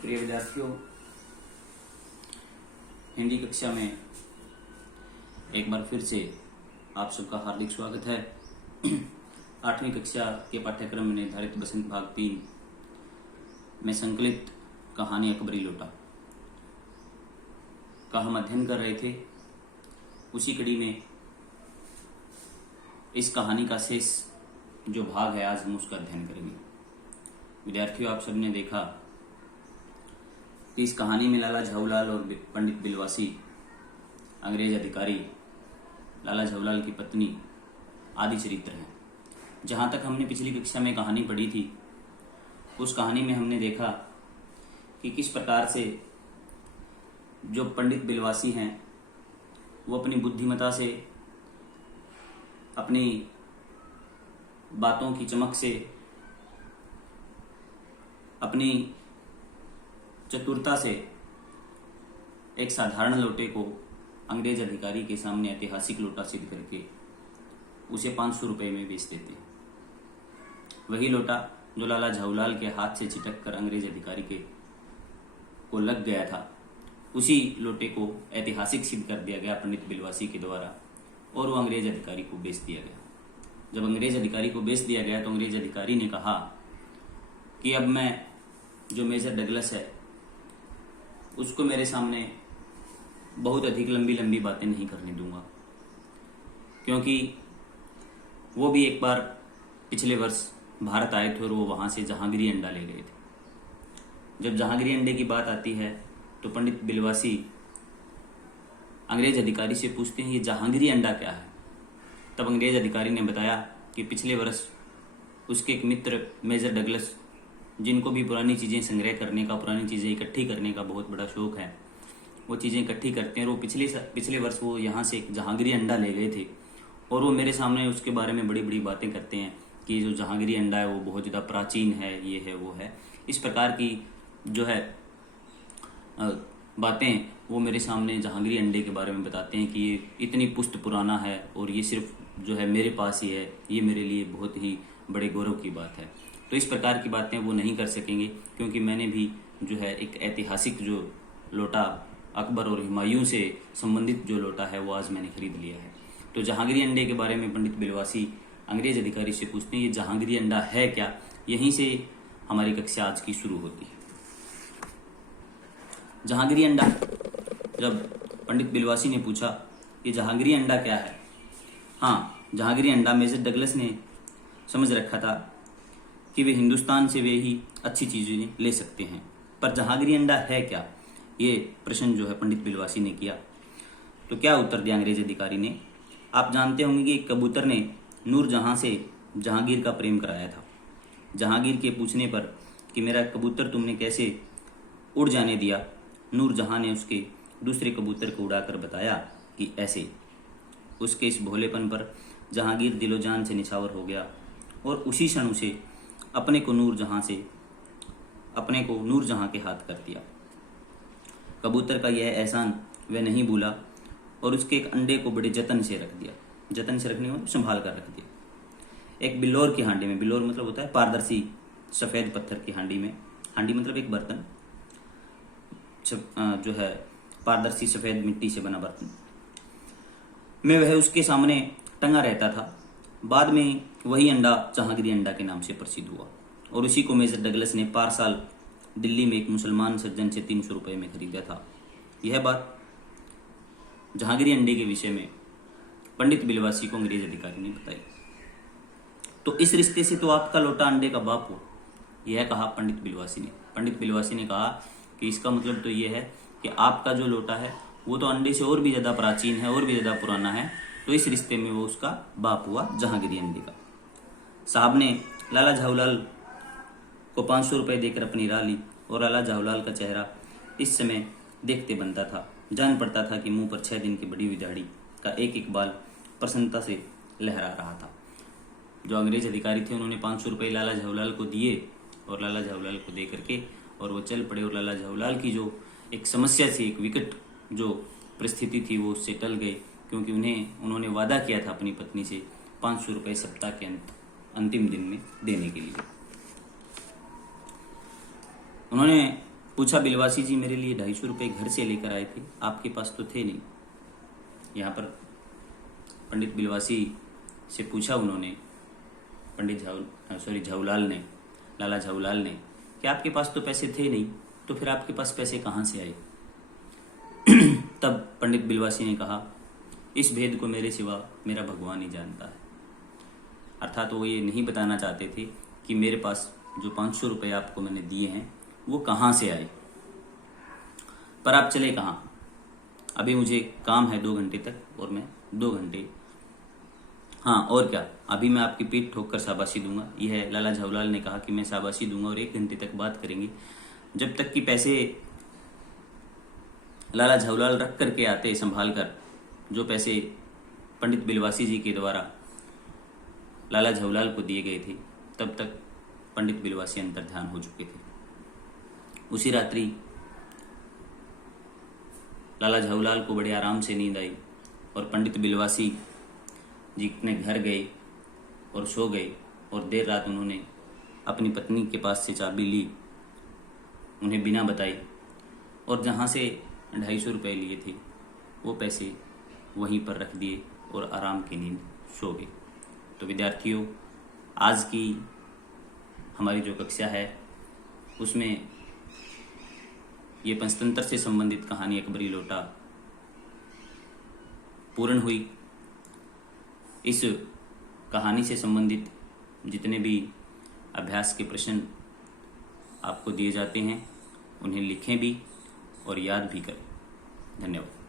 प्रिय विद्यार्थियों, हिंदी कक्षा में एक बार फिर से आप सबका हार्दिक स्वागत है। 8वीं कक्षा के पाठ्यक्रम में निर्धारित बसंत भाग 3 में संकलित कहानी अकबरी लोटा का हम अध्ययन कर रहे थे। उसी कड़ी में इस कहानी का शेष जो भाग है, आज हम उसका अध्ययन करेंगे। विद्यार्थियों, आप सबने देखा कि इस कहानी में लाला झाऊलाल और पंडित बिलवासी, अंग्रेज अधिकारी, लाला झाऊलाल की पत्नी आदि चरित्र हैं। जहाँ तक हमने पिछली कक्षा में कहानी पढ़ी थी, उस कहानी में हमने देखा कि किस प्रकार से जो पंडित बिलवासी हैं वो अपनी बुद्धिमता से, अपनी बातों की चमक से, अपनी चतुरता से एक साधारण लोटे को अंग्रेज अधिकारी के सामने ऐतिहासिक लोटा सिद्ध करके उसे 500 रुपये में बेच देते। वही लोटा जो लाला झाऊलाल के हाथ से चिटक कर अंग्रेज अधिकारी को लग गया था, उसी लोटे को ऐतिहासिक सिद्ध कर दिया गया पंडित बिलवासी के द्वारा, और वो अंग्रेज अधिकारी को बेच दिया गया। जब अंग्रेज अधिकारी को बेच दिया गया तो अंग्रेज अधिकारी ने कहा कि अब मैं जो मेजर डगलस है उसको मेरे सामने बहुत अधिक लंबी लंबी बातें नहीं करने दूंगा, क्योंकि वो भी एक बार पिछले वर्ष भारत आए थे और वो वहाँ से जहांगीरी अंडा ले गए थे। जब जहांगीरी अंडे की बात आती है तो पंडित बिलवासी अंग्रेज अधिकारी से पूछते हैं, ये जहांगीरी अंडा क्या है? तब अंग्रेज अधिकारी ने बताया कि पिछले वर्ष उसके एक मित्र मेजर डगलस, जिनको भी पुरानी चीज़ें संग्रह करने का, पुरानी चीज़ें इकट्ठी करने का बहुत बड़ा शौक है, वो चीज़ें इकट्ठी करते हैं। और वो पिछले वर्ष वो यहाँ से एक जहांगीरी अंडा ले गए थे और वो मेरे सामने उसके बारे में बड़ी बड़ी बातें करते हैं कि जो जहांगीरी अंडा है वो बहुत ज़्यादा प्राचीन है, ये है वो है। इस प्रकार की जो है बातें वो मेरे सामने जहांगीरी अंडे के बारे में बताते हैं कि ये इतनी पुश्त पुराना है और ये सिर्फ जो है मेरे पास ही है, ये मेरे लिए बहुत ही बड़े गौरव की बात है। तो इस प्रकार की बातें वो नहीं कर सकेंगे, क्योंकि मैंने भी जो है एक ऐतिहासिक जो लोटा अकबर और हुमायूं से संबंधित जो लोटा है वो आज मैंने खरीद लिया है। तो जहांगीरी अंडे के बारे में पंडित बिलवासी अंग्रेज अधिकारी से पूछते हैं, ये जहांगीरी अंडा है क्या? यहीं से हमारी कक्षा आज की शुरू होती है। जहांगीरी अंडा, जब पंडित बिलवासी ने पूछा कि जहांगीरी अंडा क्या है? हाँ, जहांगीरी अंडा मेजर डगलस ने समझ रखा था कि वे हिंदुस्तान से वे ही अच्छी चीज़ें ले सकते हैं, पर जहांगीरी अंडा है क्या? ये प्रश्न जो है पंडित बिलवासी ने किया। तो क्या उत्तर दिया अंग्रेज अधिकारी ने? आप जानते होंगे कि एक कबूतर ने नूरजहां से जहांगीर का प्रेम कराया था। जहांगीर के पूछने पर कि मेरा कबूतर तुमने कैसे उड़ जाने दिया, नूरजहां ने उसके दूसरे कबूतर को उड़ाकर बताया कि ऐसे। उसके इस भोलेपन पर जहांगीर दिलोजान से निछावर हो गया और उसी क्षण उसे अपने को नूरजहां के हाथ कर दिया। कबूतर का यह एहसान वह नहीं भूला और उसके एक अंडे को बड़े जतन से रख दिया। जतन से रखने में संभाल कर रख दिया। एक बिल्लौर की हांडी में, बिल्लौर मतलब होता है पारदर्शी सफ़ेद पत्थर की हांडी में, हांडी मतलब एक बर्तन जो है पारदर्शी सफ़ेद मिट्टी से बना बर्तन में वह उसके सामने टंगा रहता था। बाद में वही अंडा जहांगीरी अंडा के नाम से प्रसिद्ध हुआ और उसी को मेजर डगलस ने पारसाल दिल्ली में एक मुसलमान सज्जन से 300 रुपये में खरीदा था। यह बात जहांगीरी अंडे के विषय में पंडित बिलवासी को अंग्रेज अधिकारी ने बताई। तो इस रिश्ते से तो आपका लोटा अंडे का बाप हो, यह कहा पंडित बिलवासी ने। पंडित बिलवासी ने कहा कि इसका मतलब तो यह है कि आपका जो लोटा है वो तो अंडे से और भी ज़्यादा प्राचीन है, और भी ज़्यादा पुराना है, तो इस रिश्ते में वो उसका बाप हुआ जहांगीरी अंडे का। साहब ने लाला झाऊलाल को 500 रुपये देकर अपनी राह ली और लाला झाऊलाल का चेहरा इस समय देखते बनता था। जान पड़ता था कि मुंह पर 6 दिन की बड़ी हुई दाढ़ी का एक एक बाल प्रसन्नता से लहरा रहा था। जो अंग्रेज अधिकारी थे उन्होंने 500 रुपये लाला झाऊलाल को दिए और लाला झाऊलाल को दे करके और वो चल पड़े। और लाला झाऊलाल की जो एक समस्या थी, एक विकट जो परिस्थिति थी, वो उससे टल गई, क्योंकि उन्होंने वादा किया था अपनी पत्नी से 500 रुपये सप्ताह के अंतिम दिन में देने के लिए। उन्होंने पूछा, बिलवासी जी मेरे लिए 250 रुपये घर से लेकर आए थे, आपके पास तो थे नहीं। यहाँ पर पंडित बिलवासी से पूछा उन्होंने, झाऊलाल ने, लाला झाऊलाल ने, कि आपके पास तो पैसे थे नहीं, तो फिर आपके पास पैसे कहाँ से आए? तब पंडित बिलवासी ने कहा, इस भेद को मेरे सिवा मेरा भगवान ही जानता है। अर्थात वो ये नहीं बताना चाहते थे कि मेरे पास जो 500 रुपये आपको मैंने दिए हैं वो कहाँ से आए। पर आप चले कहाँ? अभी मुझे काम है 2 घंटे तक, और मैं 2 घंटे, हाँ और क्या, अभी मैं आपकी पीठ ठोक कर शाबाशी दूंगा। यह लाला झाऊलाल ने कहा कि मैं शाबाशी दूंगा और 1 घंटे तक बात करेंगे। जब तक कि पैसे लाला झाऊलाल रख करके आते संभाल कर, जो पैसे पंडित बिलवासी जी के द्वारा लाला झाऊलाल को दिए गए थे, तब तक पंडित बिलवासी अंतर्ध्यान हो चुके थे। उसी रात्रि लाला झाऊलाल को बड़े आराम से नींद आई और पंडित बिलवासी जी अपने घर गए और सो गए, और देर रात उन्होंने अपनी पत्नी के पास से चाबी ली, उन्हें बिना बताए, और जहाँ से 250 रुपये लिए थे वो पैसे वहीं पर रख दिए और आराम की नींद सो गए। तो विद्यार्थियों, आज की हमारी जो कक्षा है उसमें ये पंचतंत्र से संबंधित कहानी अकबरी लोटा पूर्ण हुई। इस कहानी से संबंधित जितने भी अभ्यास के प्रश्न आपको दिए जाते हैं उन्हें लिखें भी और याद भी करें। धन्यवाद।